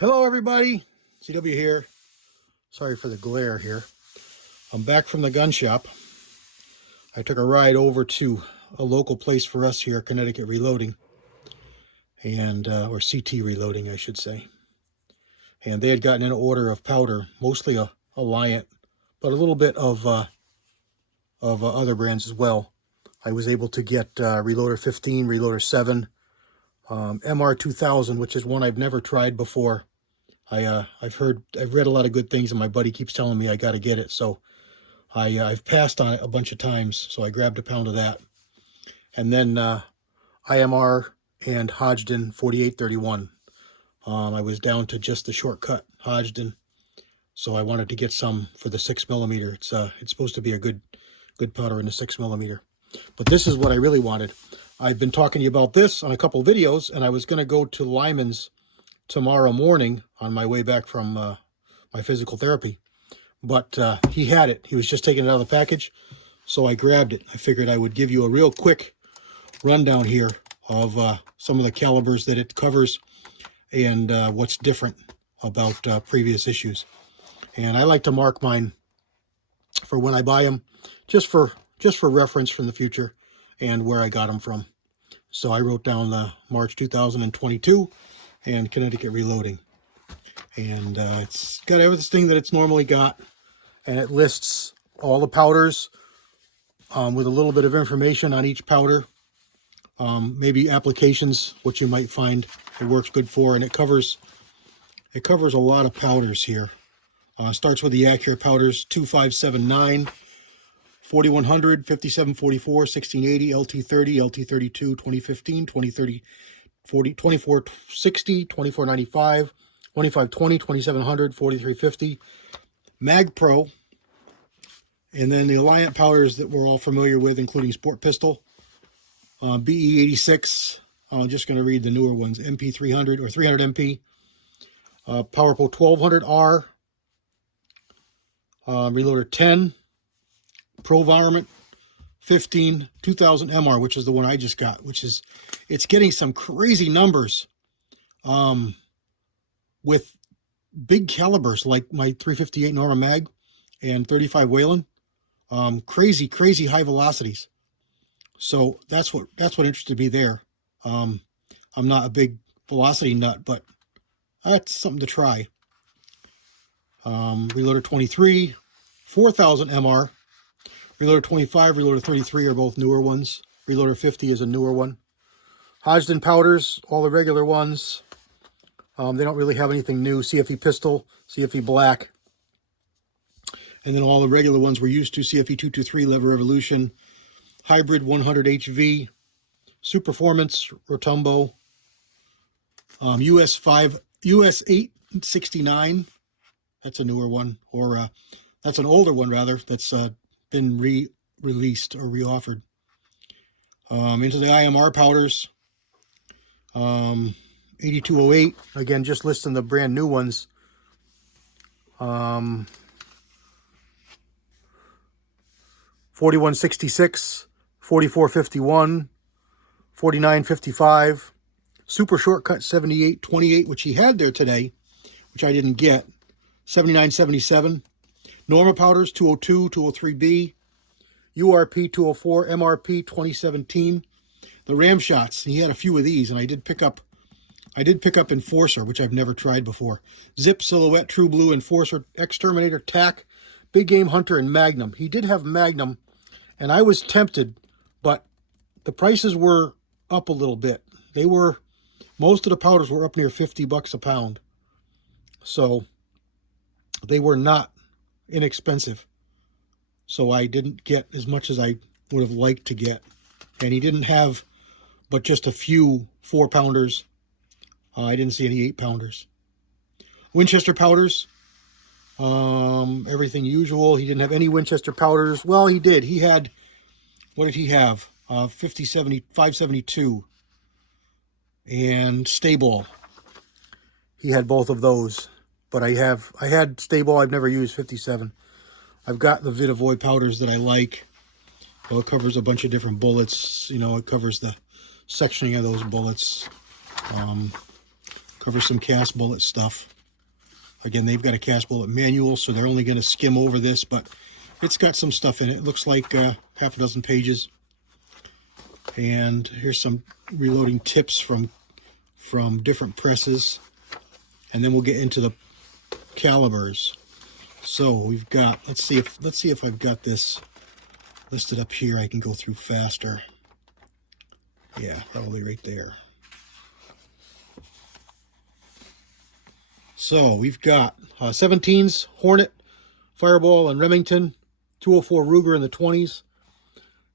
Hello everybody, CW here. Sorry for the glare here. I'm back from the gun shop. I took a ride over to a local place for us here, Connecticut Reloading, and or CT Reloading, I should say. And they had gotten an order of powder, mostly a Liant, but a little bit of other brands as well. I was able to get Reloader 15, Reloader 7, MR 2000, which is one I've never tried before. I've read a lot of good things, and my buddy keeps telling me I got to get it. So I've passed on it a bunch of times. So I grabbed a pound of that, and then IMR and Hodgdon 4831. I was down to just the shortcut Hodgdon, so I wanted to get some for the 6mm. It's supposed to be a good powder in the 6mm. But this is what I really wanted. I've been talking to you about this on a couple of videos, and I was going to go to Lymans tomorrow morning on my way back from my physical therapy, but he had it. He was just taking it out of the package, so I grabbed it. I figured I would give you a real quick rundown here of some of the calibers that it covers and what's different about previous issues. And I like to mark mine for when I buy them, just for reference from the future and where I got them from. So I wrote down March 2022 and Connecticut Reloading, and it's got everything that it's normally got, and it lists all the powders with a little bit of information on each powder, maybe applications, what you might find it works good for, and it covers a lot of powders here. Starts with the accurate powders: 2579, 4100, 5744, 1680, LT30, LT32, 2015, 2030, 2460, 2495, 2520, 2700, 4350, Mag Pro, and then the Alliant powders that we're all familiar with, including Sport Pistol, BE86. I'm just going to read the newer ones: MP300 or 300 MP, PowerPo 1200R, Reloader 10, ProVironment 15, 2000 MR, which is the one I just got, it's getting some crazy numbers with big calibers like my 358 Norma Mag and 35 Whelen. Crazy high velocities. So that's what interested me there. I'm not a big velocity nut, but that's something to try. Reloader 23, 4000 MR, Reloader 25, Reloader 33 are both newer ones. Reloader 50 is a newer one. Hodgdon powders, all the regular ones. They don't really have anything new. CFE Pistol, CFE Black. And then all the regular ones we're used to: CFE 223, Lever Revolution, Hybrid 100 HV, Superformance, Rotumbo, US 869. That's a newer one, or that's an older one rather. That's been re-released or re-offered. Into the IMR powders, 8208, again, just listing the brand new ones. 4166, 4451, 4955, Super Shortcut 7828, which he had there today, which I didn't get, 7977, Norma powders 202, 203B, URP 204, MRP 2017, the Ram shots. He had a few of these, and I did pick up Enforcer, which I've never tried before. Zip, Silhouette, True Blue, Enforcer, Exterminator, TAC, Big Game Hunter, and Magnum. He did have Magnum, and I was tempted, but the prices were up a little bit. Most of the powders were up near $50 a pound. So they were not inexpensive. So I didn't get as much as I would have liked to get. And he didn't have but just a few 4-pounders. I didn't see any 8-pounders. Winchester powders, everything usual. He didn't have any Winchester powders. Well, he did. He had, what did he have? 572 and Stay-Ball. He had both of those, but I had Stay-Ball. I've never used 57. I've got the Vitavoy powders that I like. Well, it covers a bunch of different bullets. You know, it covers the sectioning of those bullets. Cover some cast bullet stuff. Again, they've got a cast bullet manual, so they're only going to skim over this, but it's got some stuff in it. It looks like half a dozen pages. And here's some reloading tips from different presses. And then we'll get into the calibers. So we've got, let's see if I've got this listed up here. I can go through faster. Yeah, probably right there. So we've got 17s, Hornet, Fireball, and Remington, 204 Ruger in the 20s,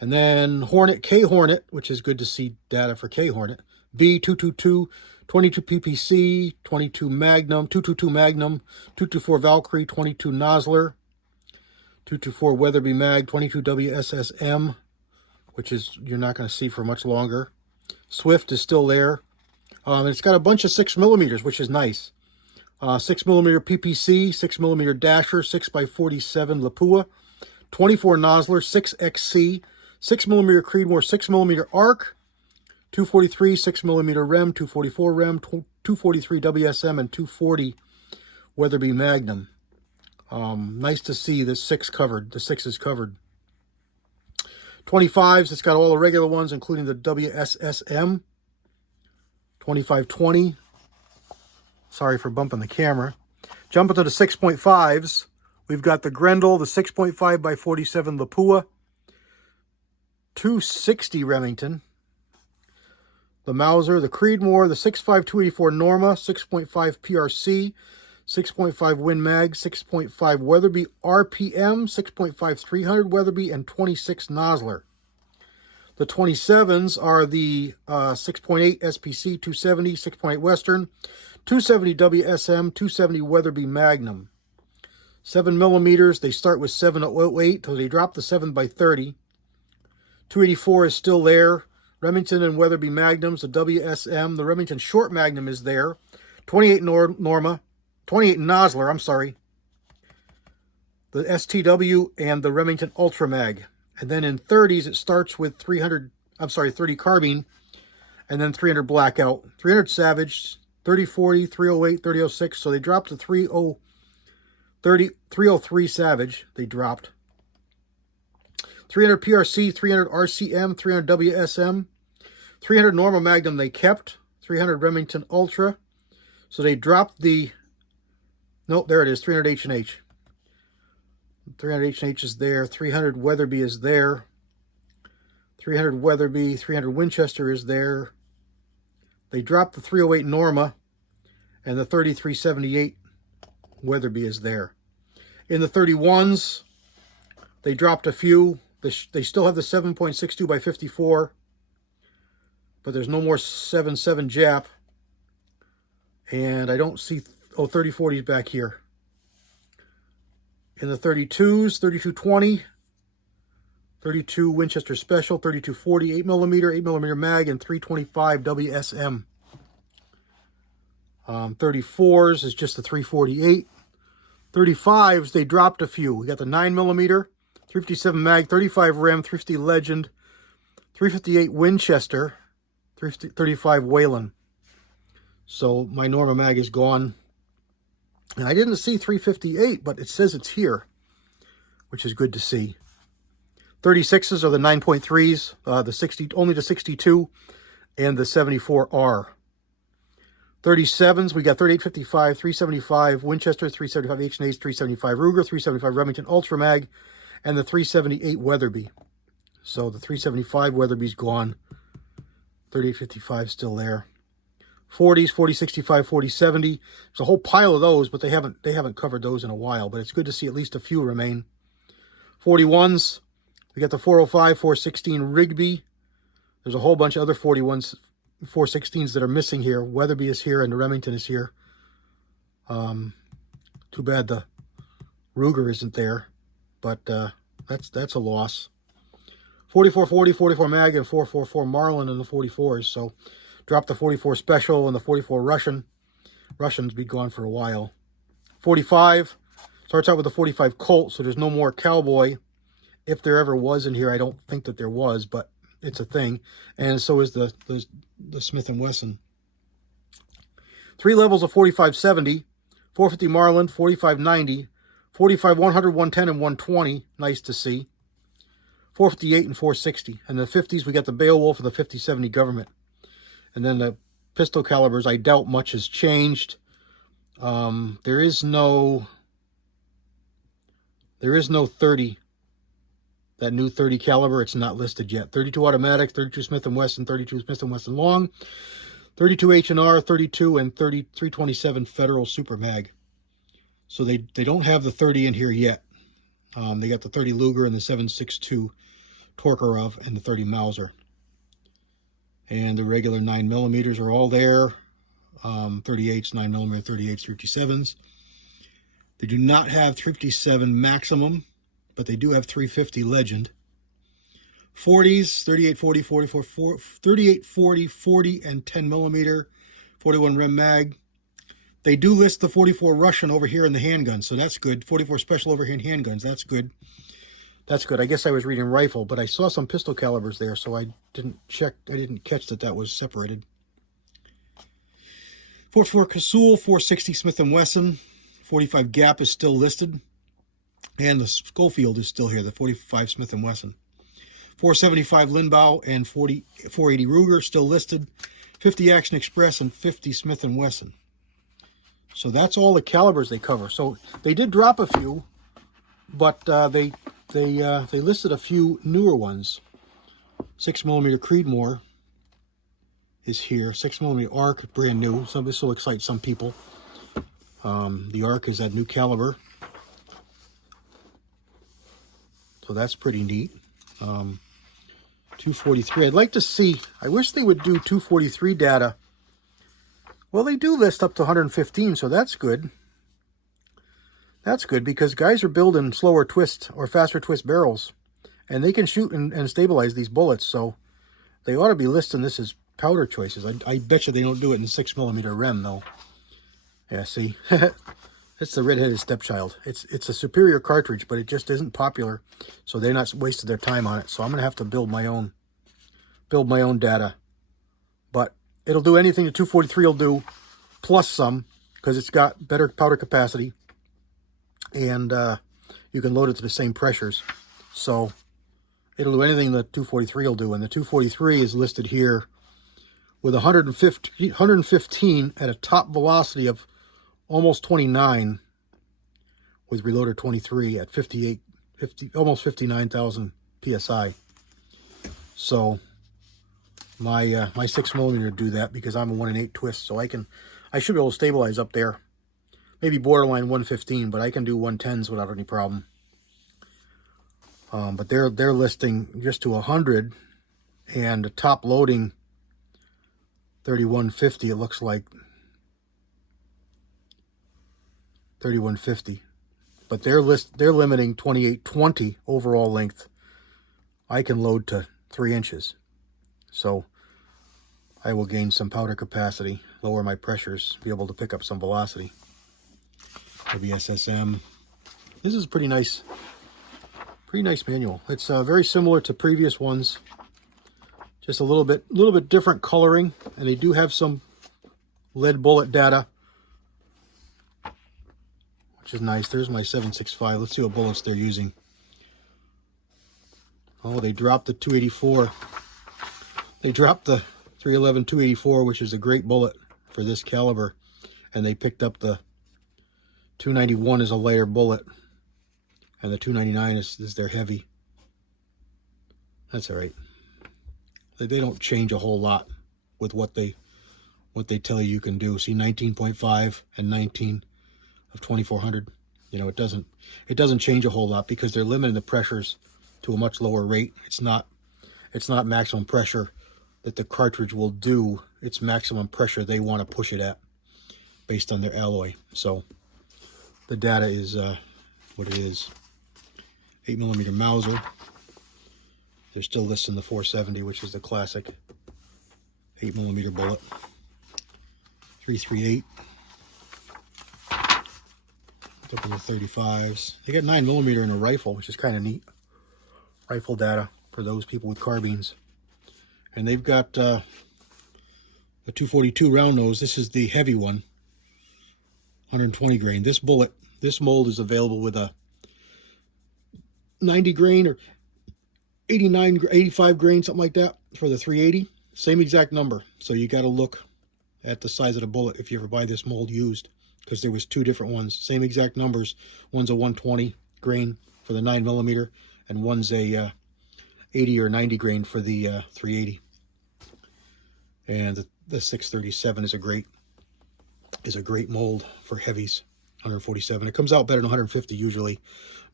and then Hornet, K Hornet, which is good to see data for K Hornet, B222, 22 PPC, 22 Magnum, 222 Magnum, 224 Valkyrie, 22 Nosler, 224 Weatherby Mag, 22 WSSM, which is you're not going to see for much longer. Swift is still there. It's got a bunch of 6mm, which is nice. 6mm PPC, 6mm Dasher, 6x47 Lapua, 24 Nosler, 6XC, 6mm Creedmoor, 6mm Arc, 243 6mm Rem, 244 Rem, 243 WSM, and 240 Weatherby Magnum. Nice to see the 6 covered. The 6 is covered. 25s, it's got all the regular ones, including the WSSM. 2520. Sorry for bumping the camera. Jumping to the 6.5s, we've got the Grendel, the 6.5 by 47 Lapua, 260 Remington, the Mauser, the Creedmoor, the 6.5 284 Norma, 6.5 PRC, 6.5 Win Mag, 6.5 Weatherby RPM, 6.5 300 Weatherby, and 26 Nosler. The 27s are the 6.8 SPC 270, 6.8 Western, 270 WSM, 270 Weatherby Magnum. 7mm, they start with 708, so they drop the 7x30. 284 is still there. Remington and Weatherby Magnums, the WSM. The Remington Short Magnum is there. 28 Norma, 28 Nosler, I'm sorry. The STW and the Remington Ultra Mag. And then in 30s, it starts with 30 carbine, and then 300 blackout, 300 Savage, 30-40, 308, 30-06. So they dropped to 303 Savage. They dropped 300 PRC, 300 RCM, 300 WSM, 300 Norma Magnum. They kept 300 Remington Ultra. So they dropped the. Nope, there it is. 300 H&H. 300 H&H is there. 300 Weatherby is there. 300 Weatherby, 300 Winchester is there. They dropped the 308 Norma, and the 3378 Weatherby is there. In the 31s, they dropped a few. They still have the 7.62 by 54, but there's no more 7.7 Jap. And I don't see, 3040s back here. In the 32s, 3220, 32 Winchester Special, 3240, 8mm, 8mm Mag, and 325 WSM. 34s is just the 348. 35s, they dropped a few. We got the 9mm, 357 Mag, 35 Rem, 350 Legend, 358 Winchester, 335 Whalen. So my Norma Mag is gone. And I didn't see 358, but it says it's here, which is good to see. 36s are the 9.3s, only the 62, and the 74R. 37s, we got 3855, 375 Winchester, 375 H&H, 375 Ruger, 375 Remington Ultra Mag, and the 378 Weatherby. So the 375 Weatherby's gone. 3855 still there. 40s, 4065, 4070. There's a whole pile of those, but they haven't covered those in a while. But it's good to see at least a few remain. 41s, we got the 405, 416 Rigby. There's a whole bunch of other 41s, 416s that are missing here. Weatherby is here and the Remington is here. Too bad the Ruger isn't there, but that's a loss. 4440, 44 Mag, and 444 Marlin in the 44s. So drop the 44 Special and the 44 Russian. Russians be gone for a while. 45 starts out with the 45 Colt, so there's no more Cowboy. If there ever was in here, I don't think that there was, but it's a thing. And so is the Smith & Wesson. 3 levels of 4570, 450 Marlin, 4590, 45 100, 110, and 120. Nice to see. 458 and 460. And the 50s, we got the Beowulf and the 5070 Government. And then the pistol calibers, I doubt much has changed. There is no 30. That new 30 caliber, it's not listed yet. 32 automatic, 32 Smith & Wesson, 32 Smith & Wesson long, 32 H&R, 32, and 327 Federal Super Mag. So they don't have the 30 in here yet. They got the 30 Luger and the 7.62 Torkarov and the 30 Mauser. And the regular 9mm are all there. 38s, 9mm, 38s, 357s. They do not have 357 Maximum, but they do have 350 Legend. 40s, 38, 40, 44, 38, 40, 40, and 10mm, 41 Rem Mag. They do list the 44 Russian over here in the handguns, so that's good. 44 Special Overhand handguns, that's good. That's good. I guess I was reading rifle, but I saw some pistol calibers there, so I didn't catch that was separated. 44 Casull, 460 Smith & Wesson, 45 Gap is still listed, and the Schofield is still here, the 45 Smith & Wesson. 475 Linbow and 480 Ruger still listed, 50 Action Express and 50 Smith & Wesson. So that's all the calibers they cover. So they did drop a few, but they listed a few newer ones. 6mm Creedmoor is here. 6mm ARC, brand new. This will excite some people. The ARC is that new caliber. So that's pretty neat. 243. I'd like to see, I wish they would do 243 data. Well, they do list up to 115, so that's good. That's good because guys are building slower twist or faster twist barrels, and they can shoot and stabilize these bullets, so they ought to be listing this as powder choices. I bet you they don't do it in 6mm Rem, though. Yeah, see? It's the redheaded stepchild. It's a superior cartridge, but it just isn't popular, so they're not wasting their time on it. So I'm gonna have to build my own data. But it'll do anything the 243 will do, plus some, because it's got better powder capacity, and you can load it to the same pressures. So it'll do anything the 243 will do, and the 243 is listed here with 115 at a top velocity of almost 29 with reloader 23 at 50, almost 59,000 psi. So my 6mm do that because I'm a 1 in 8 twist, so I should be able to stabilize up there. Maybe borderline 115, but I can do 110s without any problem. But they're listing just to 100, and the top loading 3150. It looks like 3150, but they're limiting 2820 overall length. I can load to 3 inches, so I will gain some powder capacity, lower my pressures, be able to pick up some velocity. Maybe SSM. This is pretty nice manual. It's very similar to previous ones, just a little bit different coloring, and they do have some lead bullet data, which is nice. There's my 7.65. Let's see what bullets they're using. Oh, they dropped the 284. They dropped the 311 284, which is a great bullet for this caliber, and they picked up the 291 as a lighter bullet, and the 299 is their heavy. That's all right. They don't change a whole lot with what they tell you can do. See, 19.5 and 19 of 2400. You know, it doesn't change a whole lot because they're limiting the pressures to a much lower rate. It's not maximum pressure that the cartridge will do. It's maximum pressure they want to push it at based on their alloy. So the data is what it is. 8mm Mauser. They're still listing the 470, which is the classic 8mm bullet. 338. Up in the 35s. They got 9mm in a rifle, which is kind of neat. Rifle data for those people with carbines. And they've got a 242 round nose. This is the heavy one, 120 grain. This bullet, this mold is available with a 90 grain or 89, 85 grain, something like that for the 380. Same exact number. So you got to look at the size of the bullet if you ever buy this mold used, because there was two different ones, same exact numbers. One's a 120 grain for the 9mm, and one's a 80 or 90 grain for the 380. And the 637 is a great mold for heavies. 147. It comes out better than 150 usually.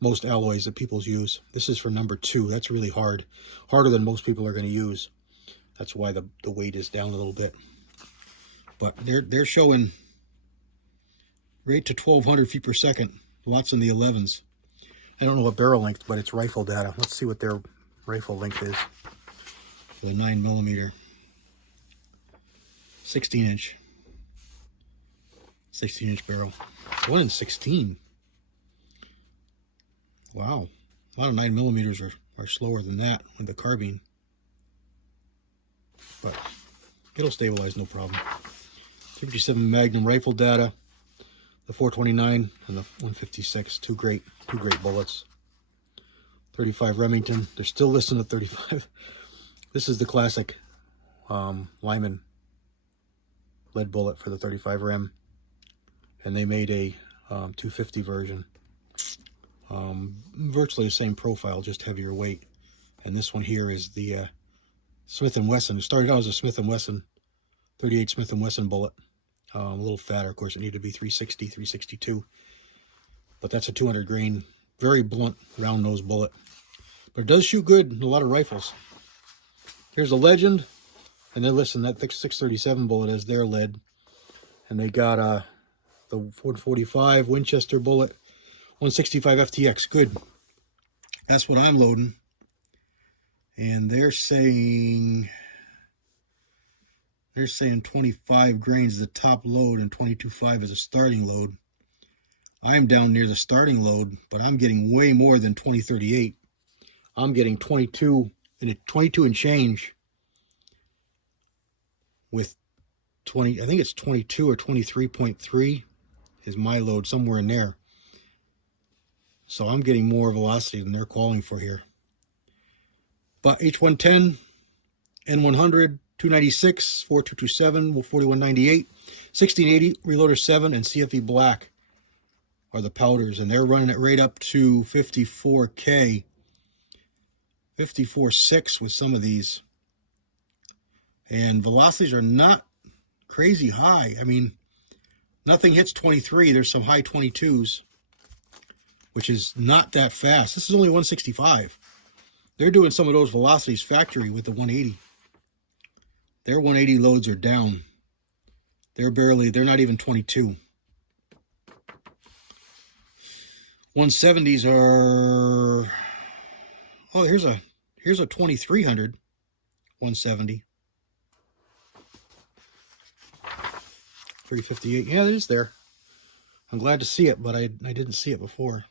Most alloys that people use. This is for number 2. That's really hard, harder than most people are going to use. That's why the weight is down a little bit. But they're showing right to 1200 feet per second. Lots in the 11s. I don't know what barrel length, but it's rifle data. Let's see what their rifle length is for the 9mm. 16-inch. 16-inch barrel. 1 in 16. Wow. A lot of 9mm are slower than that with the carbine. But it'll stabilize no problem. 57 Magnum rifle data. The 429 and the 156. Two great bullets. 35 Remington. They're still listing at 35. This is the classic Lymans lead bullet for the 35 Rem. And they made a 250 version. Virtually the same profile, just heavier weight. And this one here is the Smith & Wesson. It started out as a Smith & Wesson, 38 Smith & Wesson bullet. A little fatter, of course. It needed to be 360, 362. But that's a 200 grain, very blunt, round nose bullet. But it does shoot good in a lot of rifles. Here's a Legend. And then listen, that 637 bullet is their lead. And they got the 445 Winchester bullet, 165 FTX. Good. That's what I'm loading. And they're saying 25 grains is the top load and 22.5 is a starting load. I'm down near the starting load, but I'm getting way more than 2038. I'm getting 22 and change with 20. I think it's 22 or 23.3 is my load, somewhere in there. So I'm getting more velocity than they're calling for here. But H110, N100, 296, 4227, 4198, 1680, Reloader 7, and CFE Black are the powders. And they're running it right up to 54K, 54.6 with some of these. And velocities are not crazy high. I mean, nothing hits 23. There's some high 22s, which is not that fast. This is only 165. They're doing some of those velocities factory with the 180. Their 180 loads are down. They're not even 22. 170s are, oh, here's a 2300 170. 358. Yeah, it is there. I'm glad to see it, but I didn't see it before.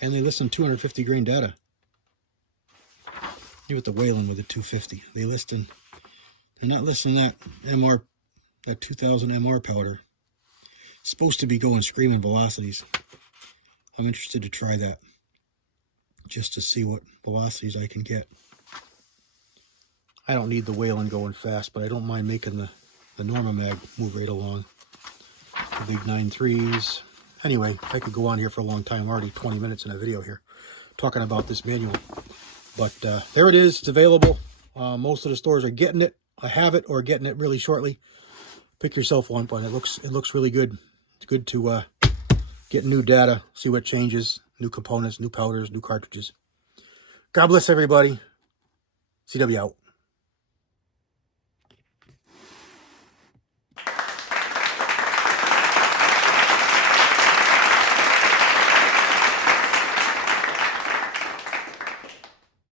And they list 250 grain data. Even with the Whalen with the 250. They're not listing that MR, that 2000 MR powder. It's supposed to be going screaming velocities. I'm interested to try that, just to see what velocities I can get. I don't need the Whalen going fast, but I don't mind making the Norma Mag move right along. The big 9.3s. Anyway, I could go on here for a long time. I'm already 20 minutes in a video here talking about this manual. But there it is. It's available. Most of the stores are getting it. I have it or getting it really shortly. Pick yourself one, but it looks really good. It's good to get new data, see what changes, new components, new powders, new cartridges. God bless everybody. CW out.